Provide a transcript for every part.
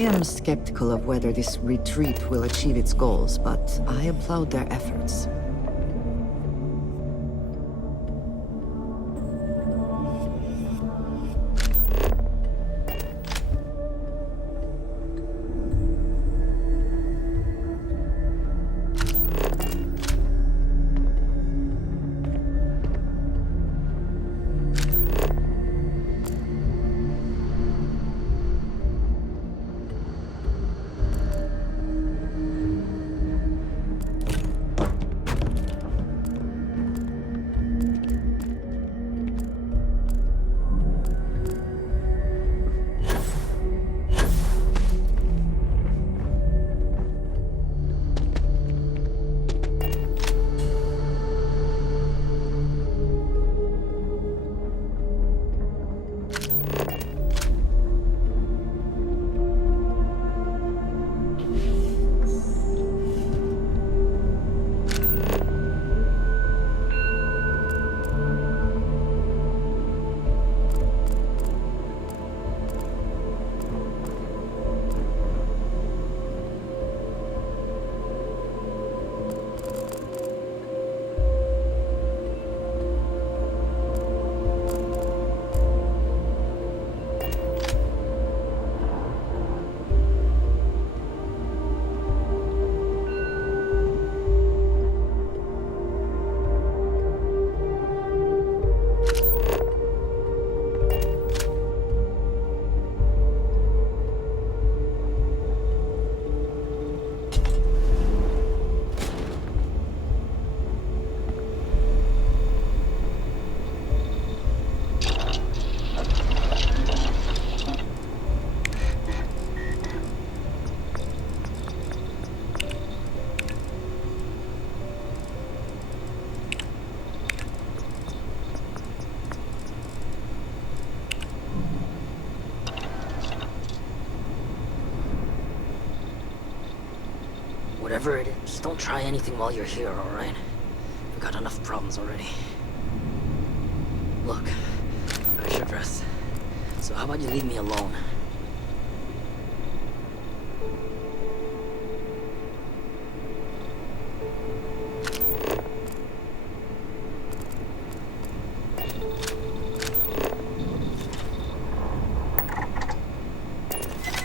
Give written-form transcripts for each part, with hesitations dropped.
am skeptical of whether this retreat will achieve its goals, but I applaud their efforts. Whatever it is, don't try anything while you're here, alright? We've got enough problems already. Look, I should rest. So how about you leave me alone?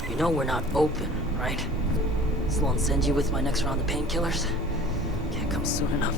You know we're not open, right? Sloan send you with my next round of painkillers? Can't come soon enough.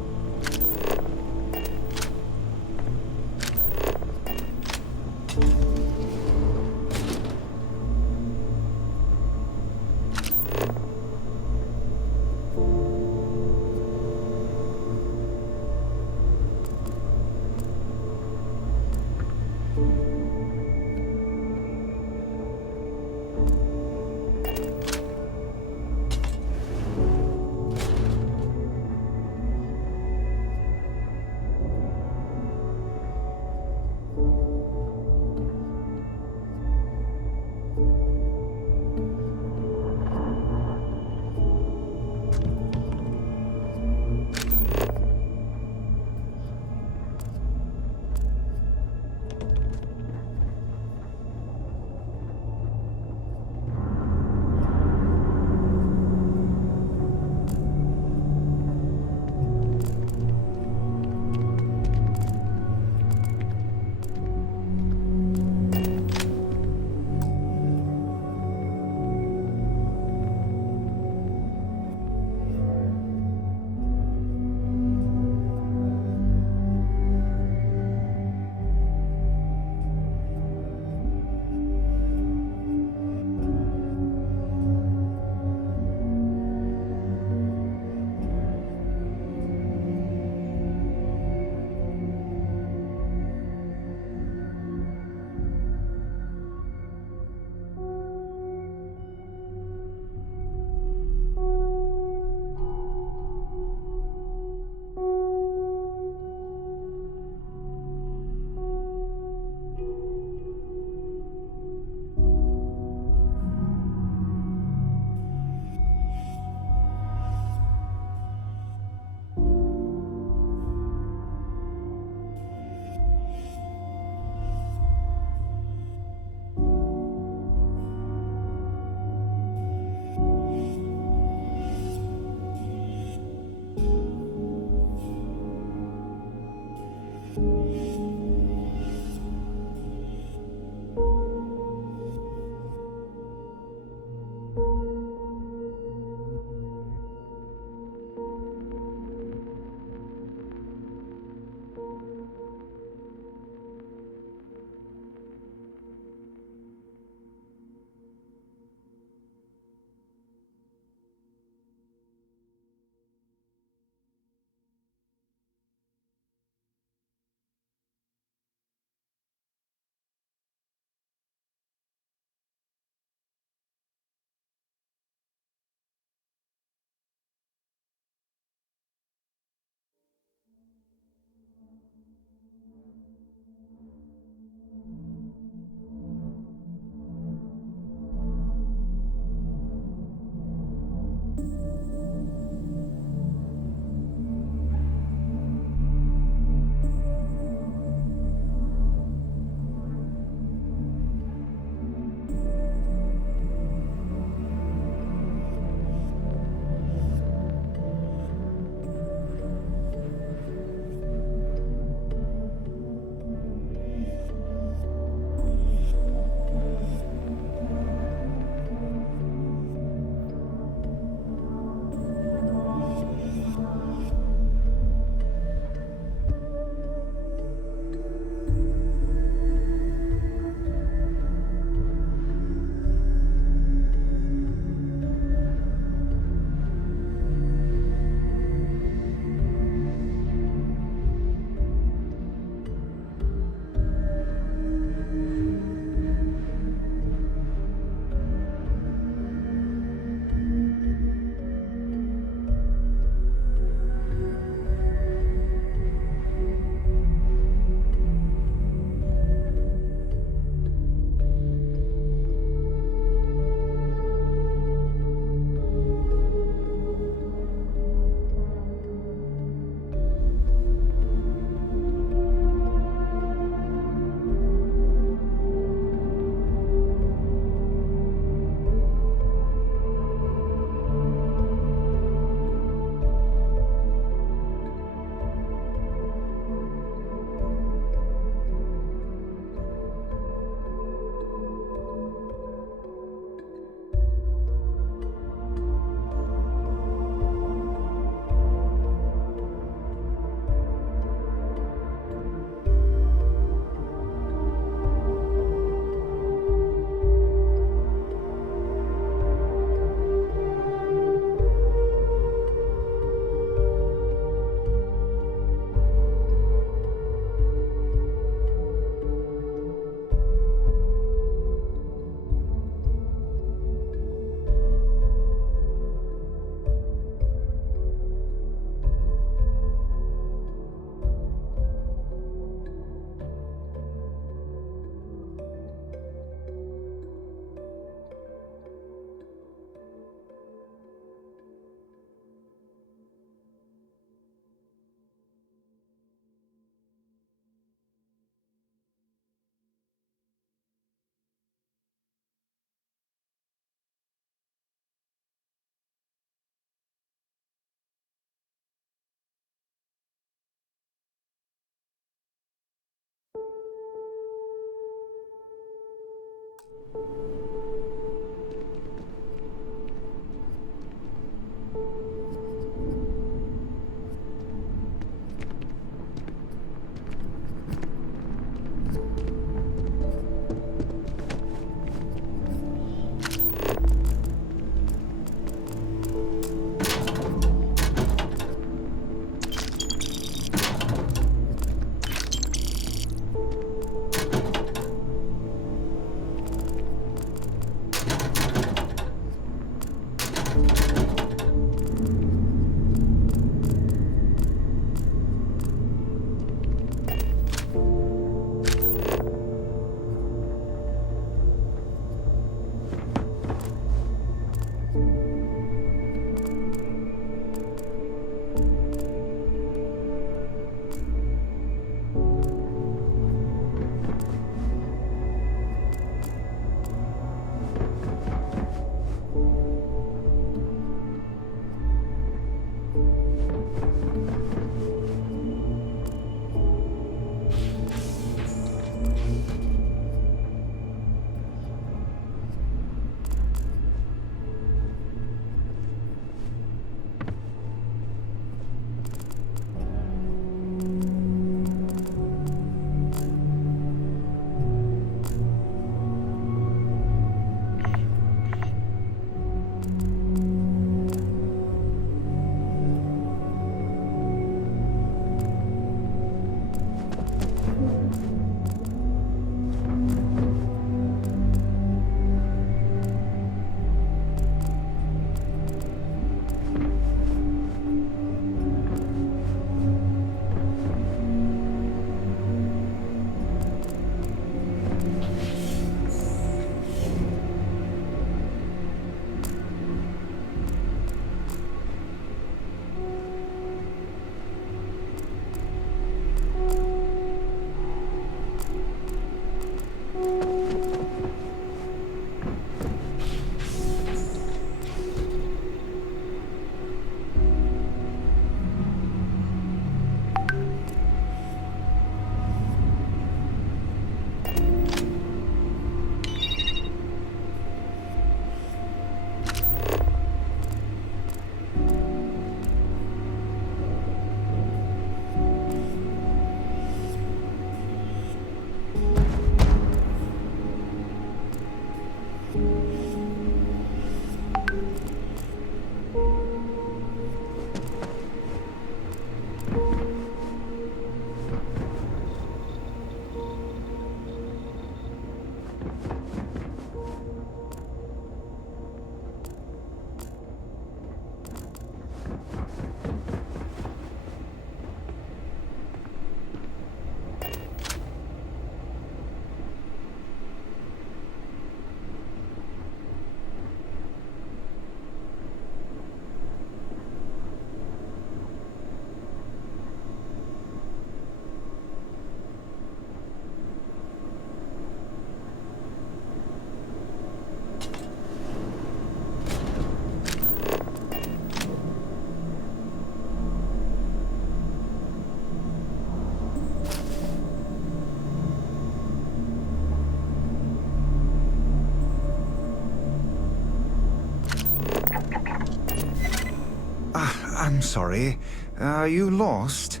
I'm sorry. Are you lost?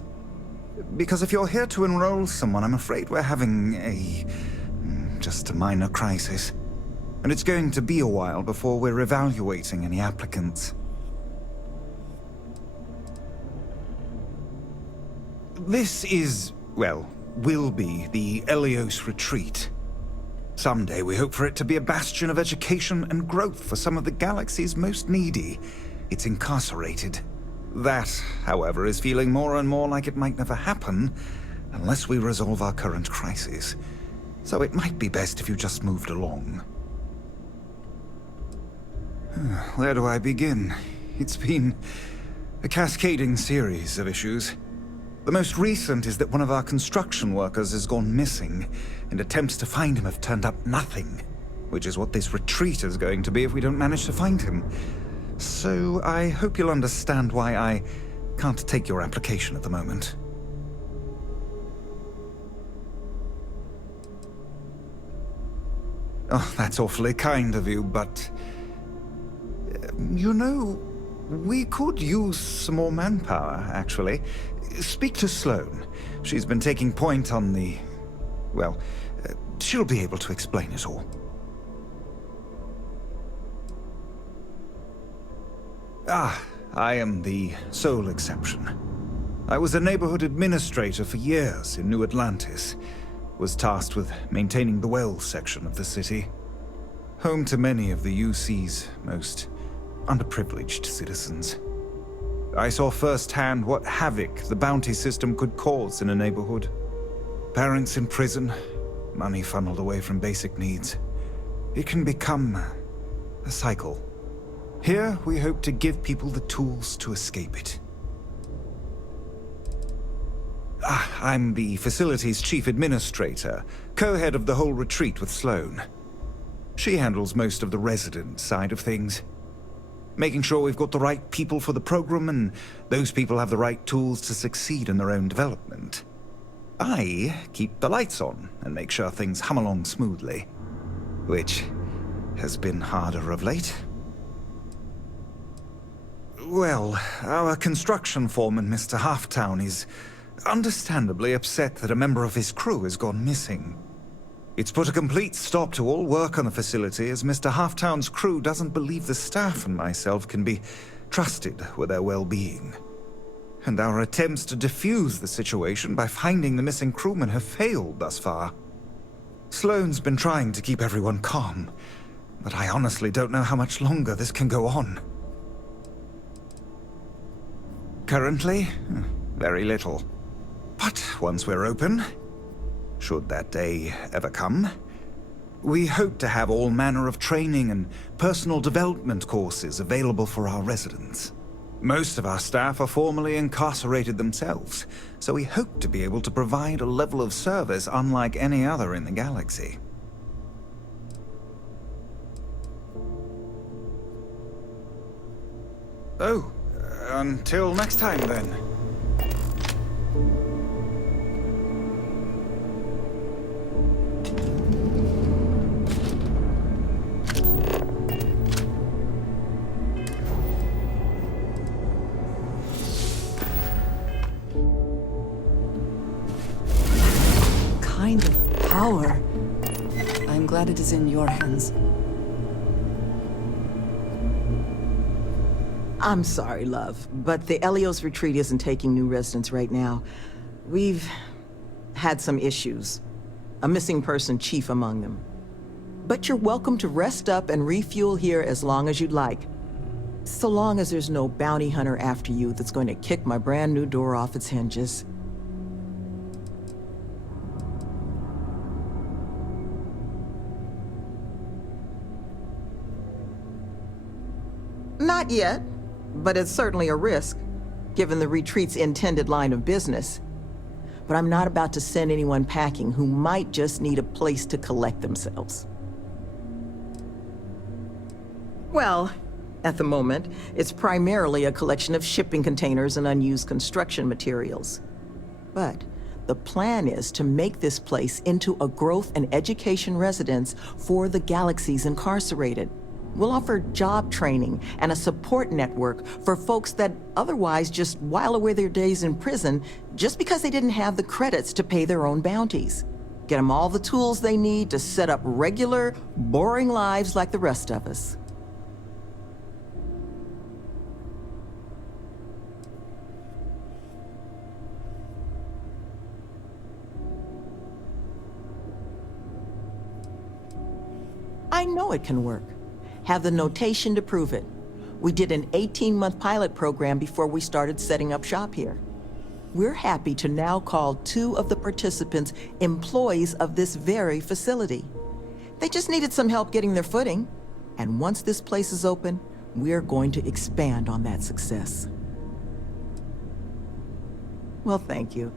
Because if you're here to enroll someone, I'm afraid we're having just a minor crisis. And it's going to be a while before we're evaluating any applicants. This is, well, will be the Eleos retreat. Someday we hope for it to be a bastion of education and growth for some of the galaxy's most needy. It's incarcerated. That, however, is feeling more and more like it might never happen unless we resolve our current crisis. So it might be best if you just moved along. Where do I begin? It's been a cascading series of issues. The most recent is that one of our construction workers has gone missing, and attempts to find him have turned up nothing, which is what this retreat is going to be if we don't manage to find him. So I hope you'll understand why I can't take your application at the moment. Oh, that's awfully kind of you, but... you know, we could use some more manpower, actually. Speak to Sloane. She's been taking point on the... well, she'll be able to explain it all. Ah, I am the sole exception. I was a neighborhood administrator for years in New Atlantis. Was tasked with maintaining the Wells section of the city. Home to many of the UC's most underprivileged citizens. I saw firsthand what havoc the bounty system could cause in a neighborhood. Parents in prison, money funneled away from basic needs. It can become a cycle. Here, we hope to give people the tools to escape it. I'm the facility's chief administrator, co-head of the whole retreat with Sloane. She handles most of the resident side of things. Making sure we've got the right people for the program and those people have the right tools to succeed in their own development. I keep the lights on and make sure things hum along smoothly, which has been harder of late. Well, our construction foreman, Mr. Halftown, is understandably upset that a member of his crew has gone missing. It's put a complete stop to all work on the facility as Mr. Halftown's crew doesn't believe the staff and myself can be trusted with their well-being. And our attempts to defuse the situation by finding the missing crewmen have failed thus far. Sloane's been trying to keep everyone calm, but I honestly don't know how much longer this can go on. Currently, very little. But once we're open, should that day ever come, we hope to have all manner of training and personal development courses available for our residents. Most of our staff are formerly incarcerated themselves, so we hope to be able to provide a level of service unlike any other in the galaxy. Oh, until next time then. Kind of power. I'm glad it is in your hands. I'm sorry, love, but the Eleos retreat isn't taking new residents right now. We've had some issues. A missing person chief among them. But you're welcome to rest up and refuel here as long as you'd like. So long as there's no bounty hunter after you that's going to kick my brand new door off its hinges. Not yet, but it's certainly a risk, given the retreat's intended line of business. But I'm not about to send anyone packing who might just need a place to collect themselves. Well, at the moment, it's primarily a collection of shipping containers and unused construction materials. But the plan is to make this place into a growth and education residence for the galaxy's incarcerated. We'll offer job training and a support network for folks that otherwise just while away their days in prison just because they didn't have the credits to pay their own bounties. Get them all the tools they need to set up regular, boring lives like the rest of us. I know it can work. Have the notation to prove it. We did an 18-month pilot program before we started setting up shop here. We're happy to now call 2 of the participants employees of this very facility. They just needed some help getting their footing. And once this place is open, we're going to expand on that success. Well, thank you.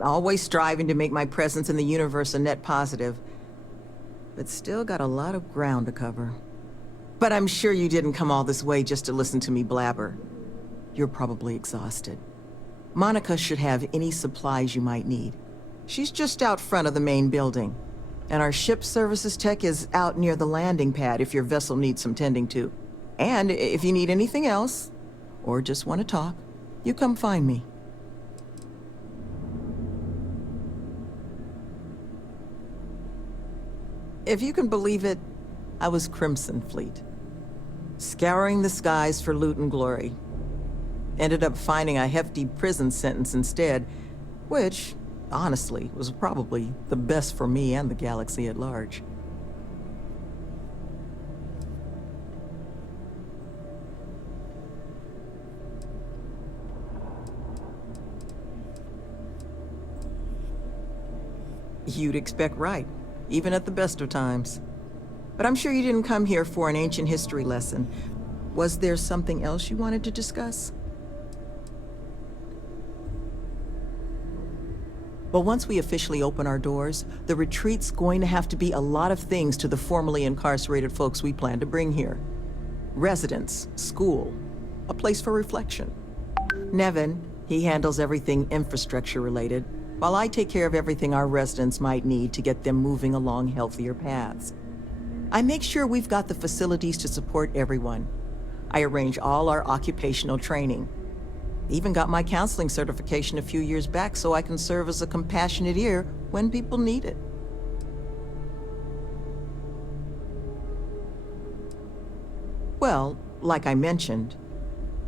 Always striving to make my presence in the universe a net positive, but still got a lot of ground to cover. But I'm sure you didn't come all this way just to listen to me blabber. You're probably exhausted. Monica should have any supplies you might need. She's just out front of the main building. And our ship services tech is out near the landing pad if your vessel needs some tending to. And if you need anything else, or just want to talk, you come find me. If you can believe it, I was Crimson Fleet. Scouring the skies for loot and glory. Ended up finding a hefty prison sentence instead, which, honestly, was probably the best for me and the galaxy at large. You'd expect right, even at the best of times. But I'm sure you didn't come here for an ancient history lesson. Was there something else you wanted to discuss? Well, once we officially open our doors, the retreat's going to have to be a lot of things to the formerly incarcerated folks we plan to bring here. Residence, school, a place for reflection. Nevin, he handles everything infrastructure related, while I take care of everything our residents might need to get them moving along healthier paths. I make sure we've got the facilities to support everyone. I arrange all our occupational training. Even got my counseling certification a few years back so I can serve as a compassionate ear when people need it. Well, like I mentioned,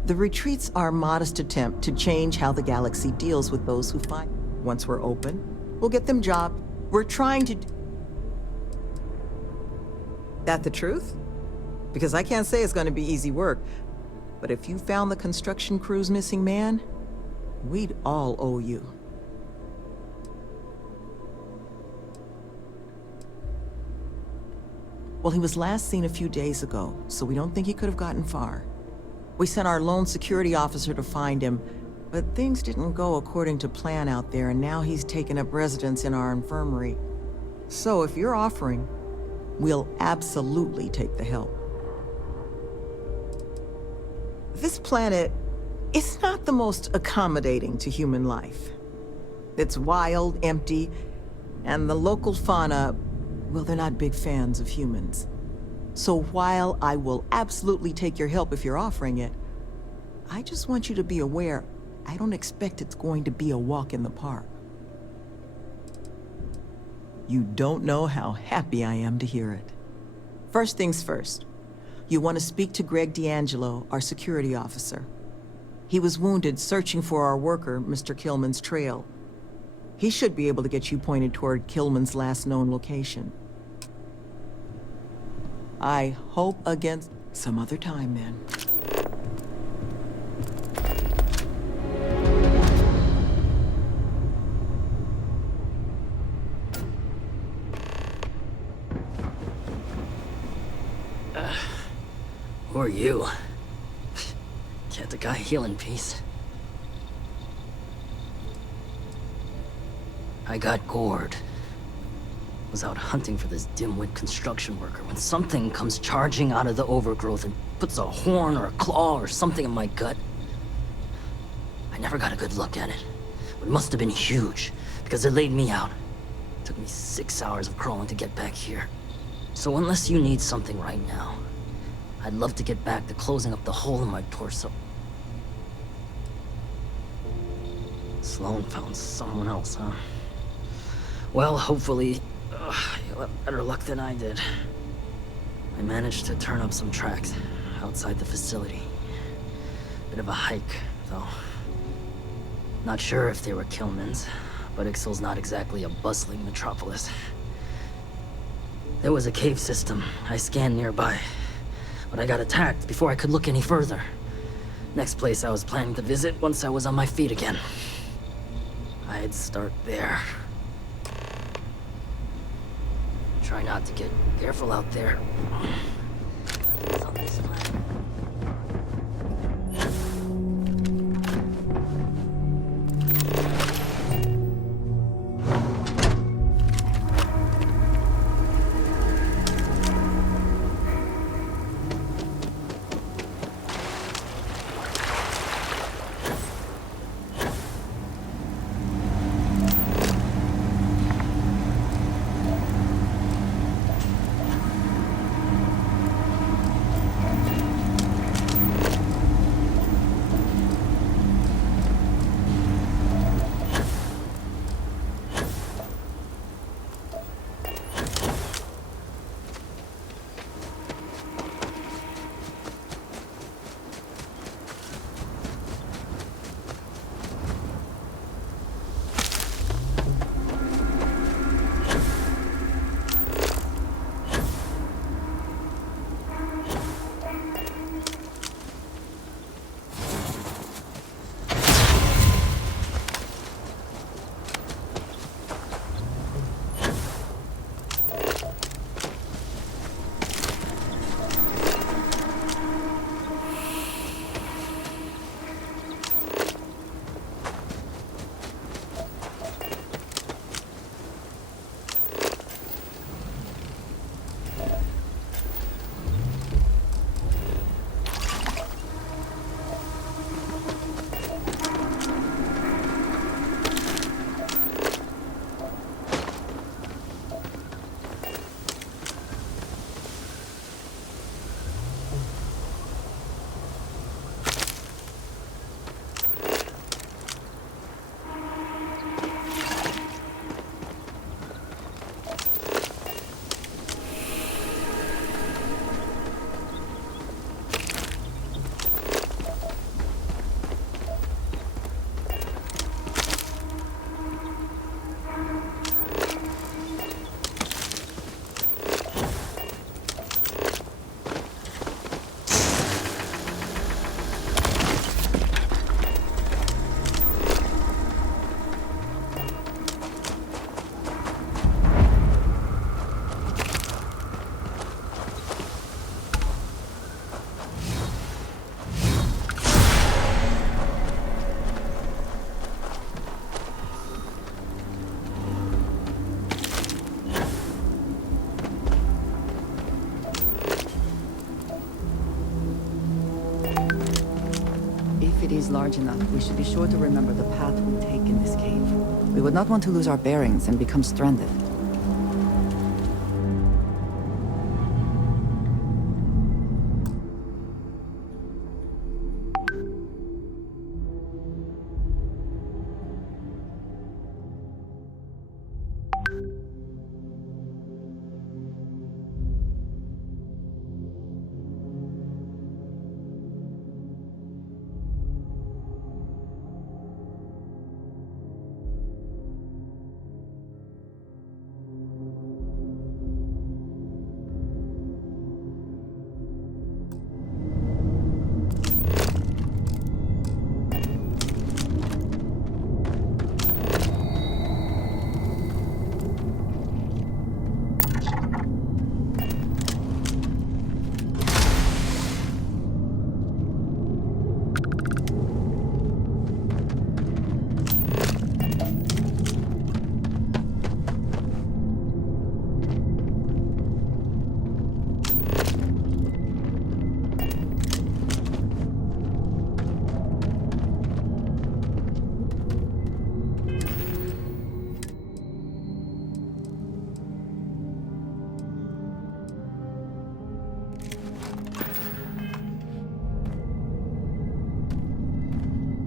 the retreats are a modest attempt to change how the galaxy deals with those who find. Once we're open, we'll get them jobs. We're trying to... That the truth? Because I can't say it's going to be easy work. But if you found the construction crew's missing man, we'd all owe you. Well, he was last seen a few days ago, so we don't think he could have gotten far. We sent our lone security officer to find him, but things didn't go according to plan out there, and now he's taken up residence in our infirmary. So if you're offering, we'll absolutely take the help. This planet is not the most accommodating to human life. It's wild, empty, and the local fauna, well, they're not big fans of humans. So while I will absolutely take your help if you're offering it, I just want you to be aware, I don't expect it's going to be a walk in the park. You don't know how happy I am to hear it. First things first. You want to speak to Greg D'Angelo, our security officer. He was wounded searching for our worker, Mr. Killman's trail. He should be able to get you pointed toward Killman's last known location. I hope against some other time, then. Who are you? Can't the guy heal in peace? I got gored. Was out hunting for this dimwit construction worker when something comes charging out of the overgrowth and puts a horn or a claw or something in my gut. I never got a good look at it. It must have been huge, because it laid me out. It took me 6 hours of crawling to get back here. So unless you need something right now, I'd love to get back to closing up the hole in my torso. Sloan found someone else, huh? Well, hopefully, you'll have better luck than I did. I managed to turn up some tracks outside the facility. Bit of a hike, though. Not sure if they were Killman's, but Ixyll's not exactly a bustling metropolis. There was a cave system I scanned nearby, but I got attacked before I could look any further. Next place I was planning to visit once I was on my feet again. I'd start there. Try not to get careful out there. It's on this planet. large enough, we should be sure to remember the path we take in this cave. We would not want to lose our bearings and become stranded.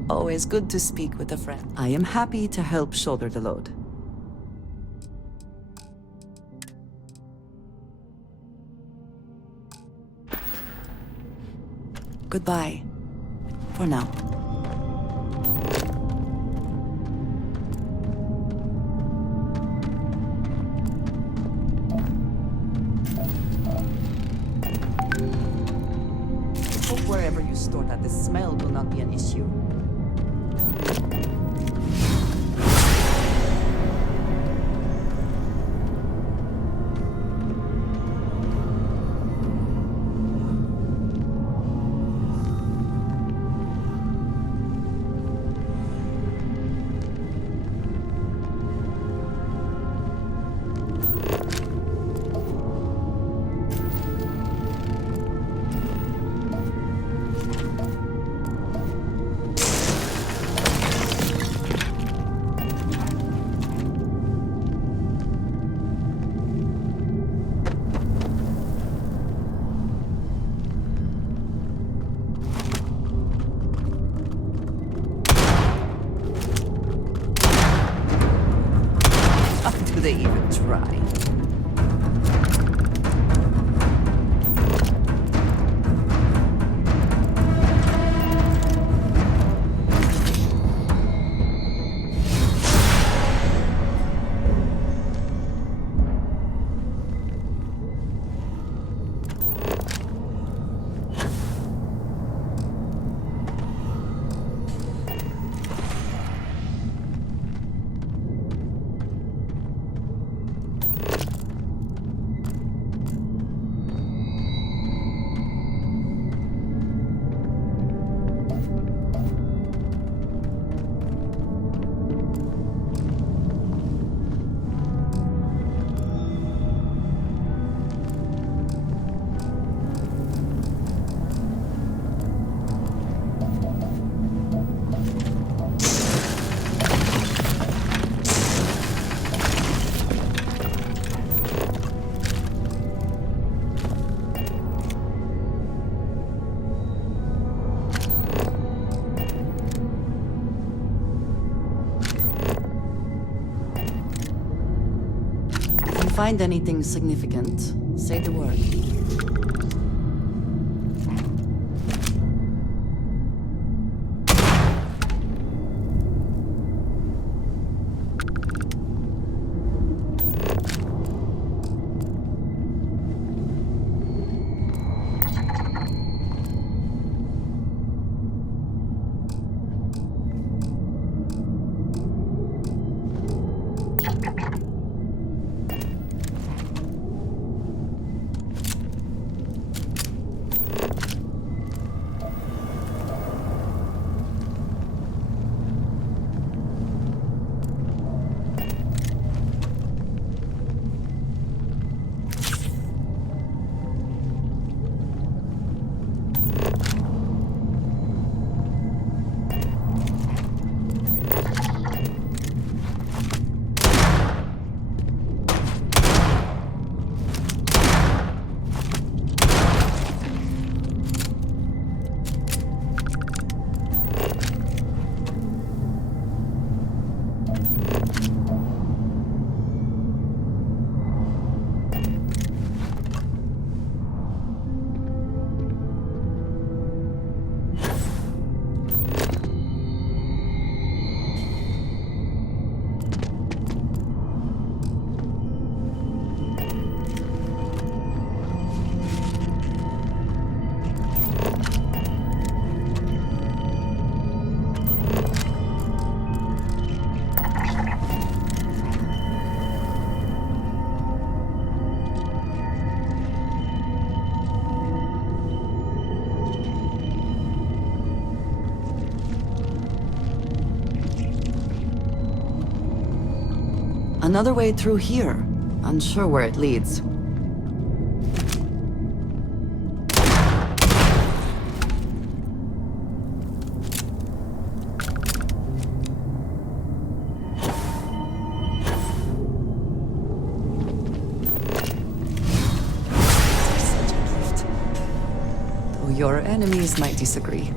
Always good to speak with a friend. I am happy to help shoulder the load. Goodbye. For now. Hope wherever you store that, the smell will not be an issue. Do they even try? Find anything significant, say the word. Another way through here. Unsure where it leads. Though your enemies might disagree.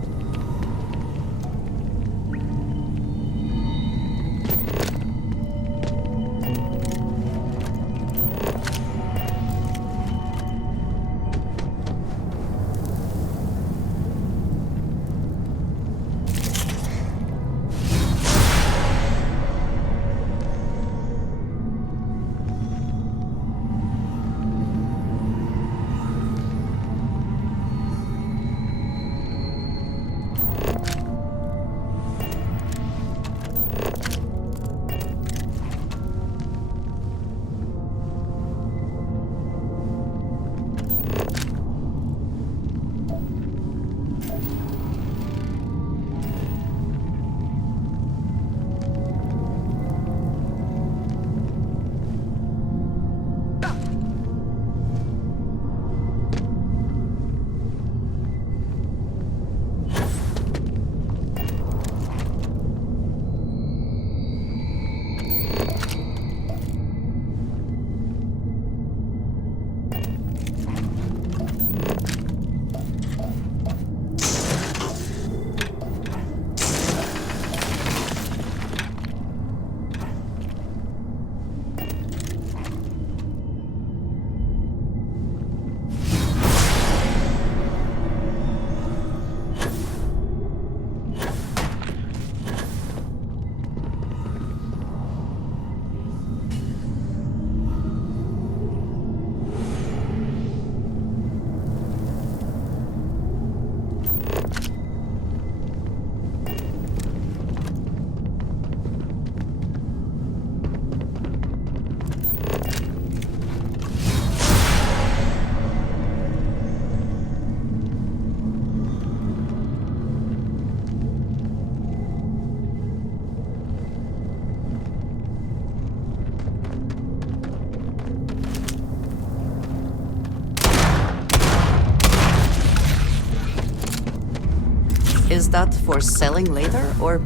Is that for selling later or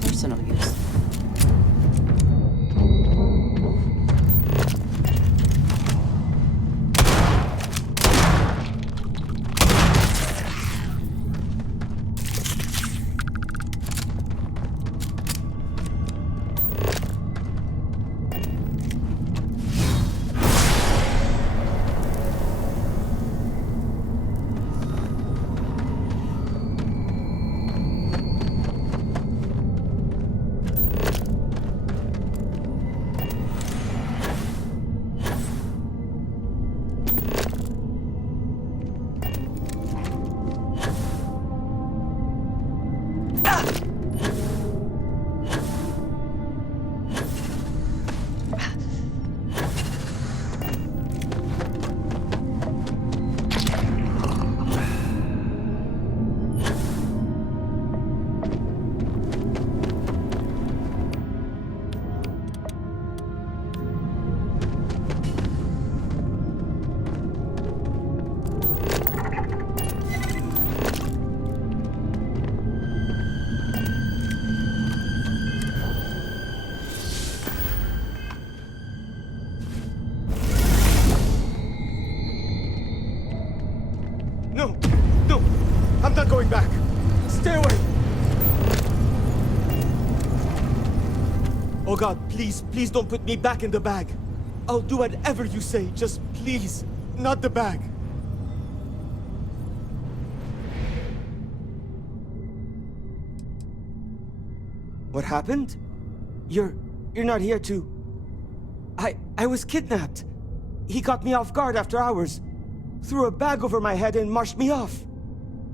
personal use? No! No! I'm not going back! Stay away! Oh God, please, please don't put me back in the bag. I'll do whatever you say, just please, not the bag. What happened? You're not here to... I was kidnapped. He caught me off guard after hours, threw a bag over my head and marched me off.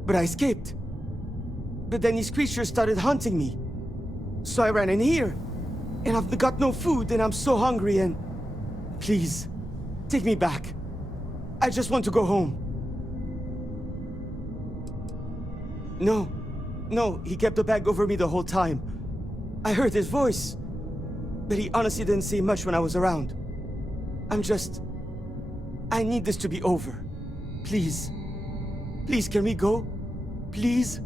But I escaped. But then these creatures started hunting me. So I ran in here. And I've got no food and I'm so hungry and... Please, take me back. I just want to go home. No, he kept the bag over me the whole time. I heard his voice. but he honestly didn't say much when I was around. I need this to be over. Please. Please, can we go? Please?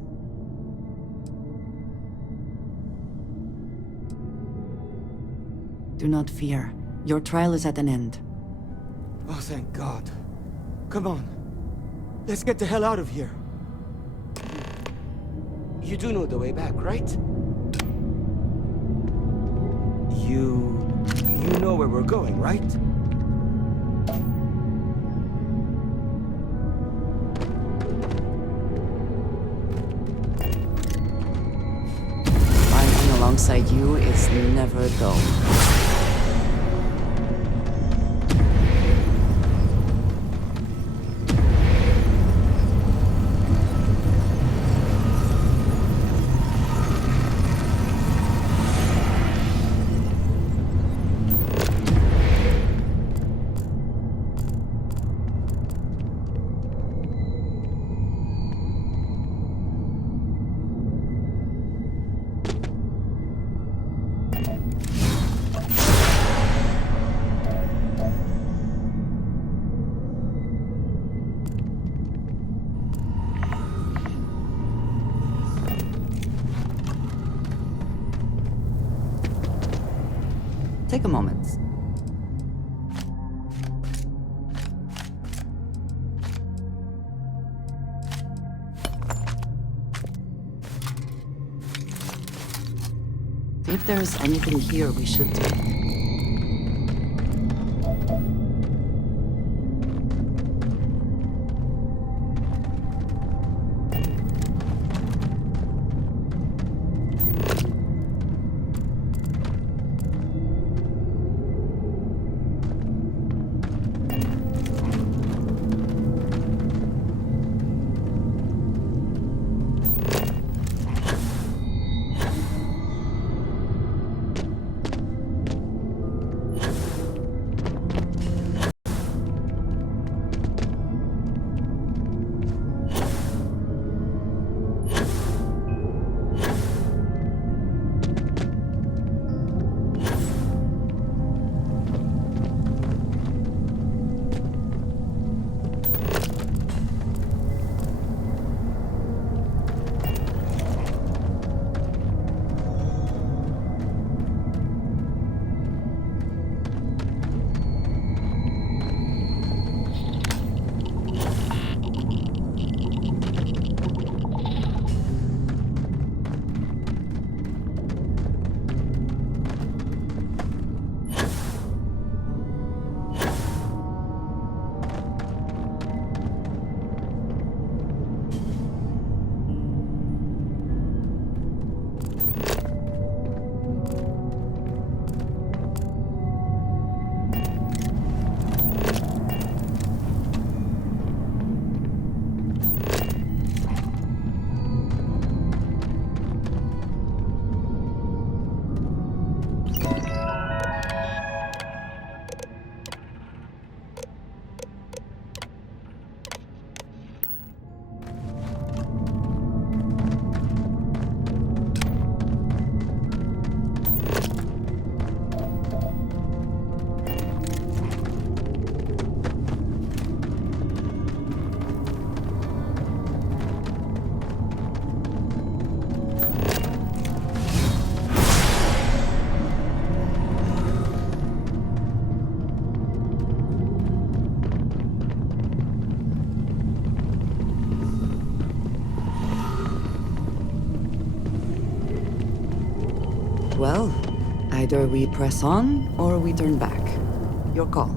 Do not fear. Your trial is at an end. Oh, thank God. Come on. Let's get the hell out of here. You do know the way back, right? You know where we're going, right? Fighting alongside you is never dull. Take a moment. If there's anything here we should take. Well, either we press on or we turn back. Your call.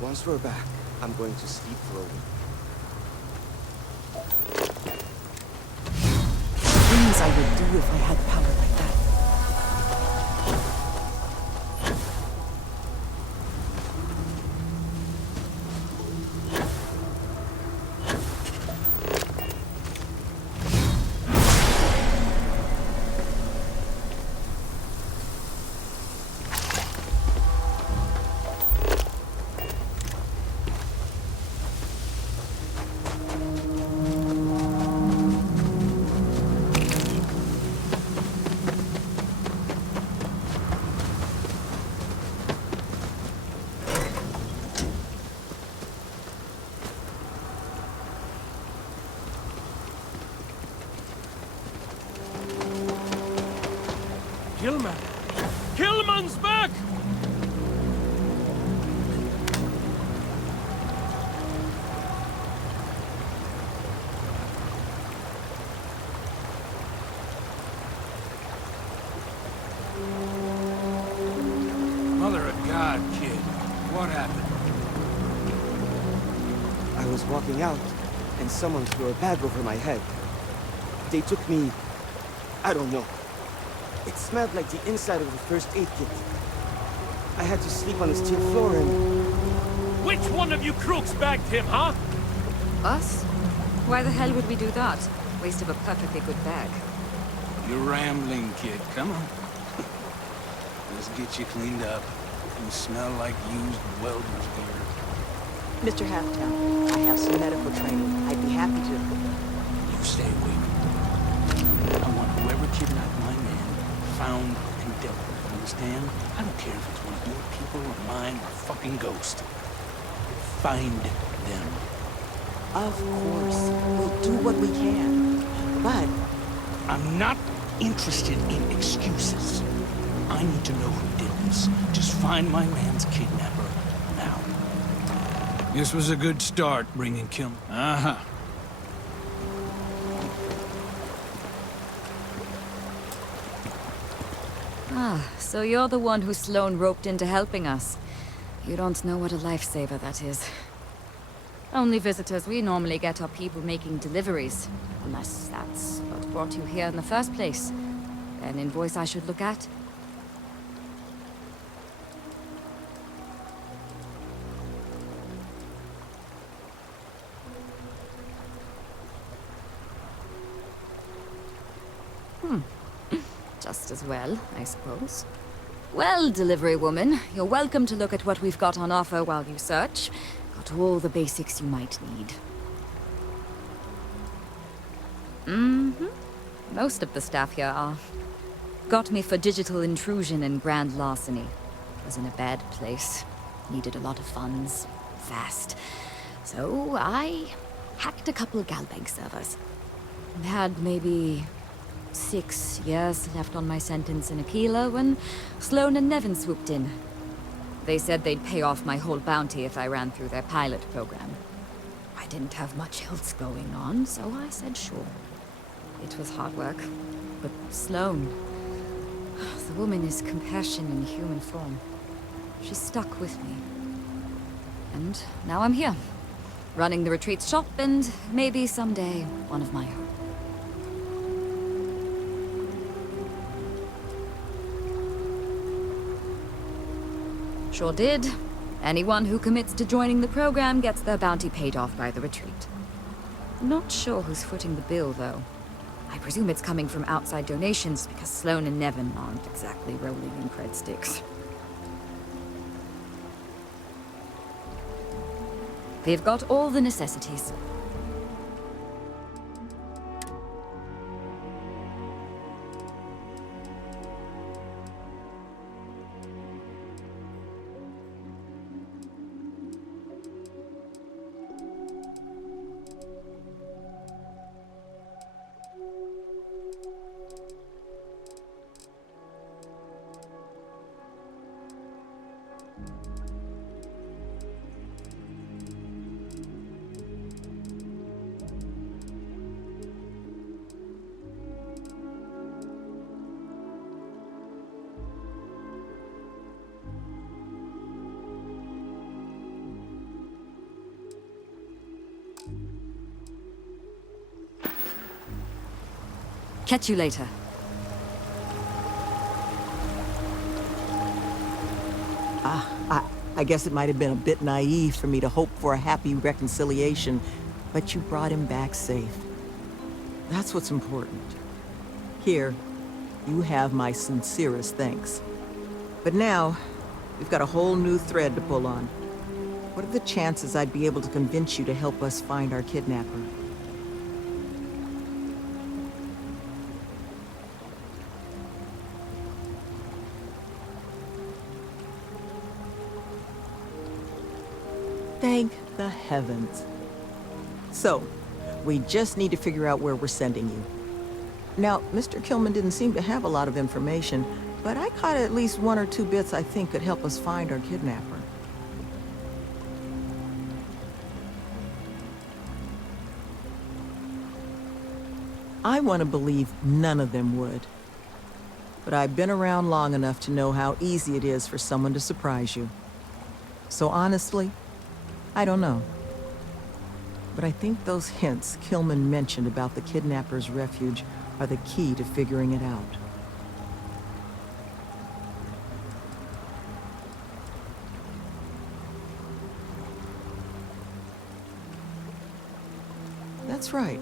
Once we're back, I'm going to sleep for a week. Things I would do if I had power like that. Killman! Killman's back! Mother of God, kid. What happened? I was walking out, and someone threw a bag over my head. They took me... I don't know. It smelled like the inside of the first aid kit. I had to sleep on the steel floor and... Which one of you crooks bagged him, huh? Us? Why the hell would we do that? Waste of a perfectly good bag. You're rambling, kid. Come on. Let's get you cleaned up. You smell like used welder's gear. Mr. Halftown, I have some medical training. I'd be happy to... You stay awake. I want whoever kidnapped my man found and dealt with. Understand? I don't care if it's one of your people or mine or a fucking ghost. Find them. Of course. We'll do what we can. But... I'm not interested in excuses. I need to know who did this. Just find my man's kidnapper now. This was a good start, bringing Kim. Uh-huh. Ah, so you're the one who Sloane roped into helping us. You don't know what a lifesaver that is. Only visitors we normally get are people making deliveries. Unless that's what brought you here in the first place. An invoice I should look at? Just as well, I suppose. Well, delivery woman, you're welcome to look at what we've got on offer while you search. Got all the basics you might need. Most of the staff here are. Got me for digital intrusion and grand larceny. Was in a bad place. Needed a lot of funds. Fast. So I hacked a couple Galbank servers. Had maybe 6 years left on my sentence in Ixyll when Sloane and Nevin swooped in. They said they'd pay off my whole bounty if I ran through their pilot program. I didn't have much else going on, so I said sure. It was hard work, but Sloane... The woman is compassion in human form. She stuck with me. And now I'm here, running the retreat shop and maybe someday one of my own. Sure did. Anyone who commits to joining the program gets their bounty paid off by the retreat. Not sure who's footing the bill, though. I presume it's coming from outside donations because Sloane and Nevin aren't exactly rolling in cred sticks. They've got all the necessities. Catch you later. I guess it might have been a bit naive for me to hope for a happy reconciliation, but you brought him back safe. That's what's important. Here, you have my sincerest thanks. But now, we've got a whole new thread to pull on. What are the chances I'd be able to convince you to help us find our kidnapper? Thank the heavens. So, we just need to figure out where we're sending you. Now, Mr. Killman didn't seem to have a lot of information, but I caught at least 1 or 2 bits I think could help us find our kidnapper. I want to believe none of them would. But I've been around long enough to know how easy it is for someone to surprise you. So honestly, I don't know. But I think those hints Killman mentioned about the kidnapper's refuge are the key to figuring it out. That's right.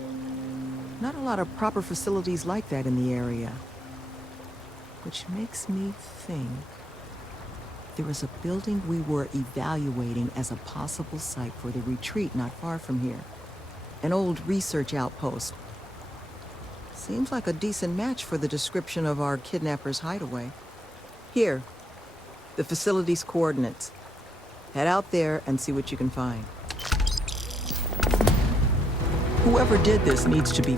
Not a lot of proper facilities like that in the area. Which makes me think there was a building we were evaluating as a possible site for the retreat not far from here. An old research outpost. Seems like a decent match for the description of our kidnapper's hideaway. Here, the facility's coordinates. Head out there and see what you can find. Whoever did this needs to be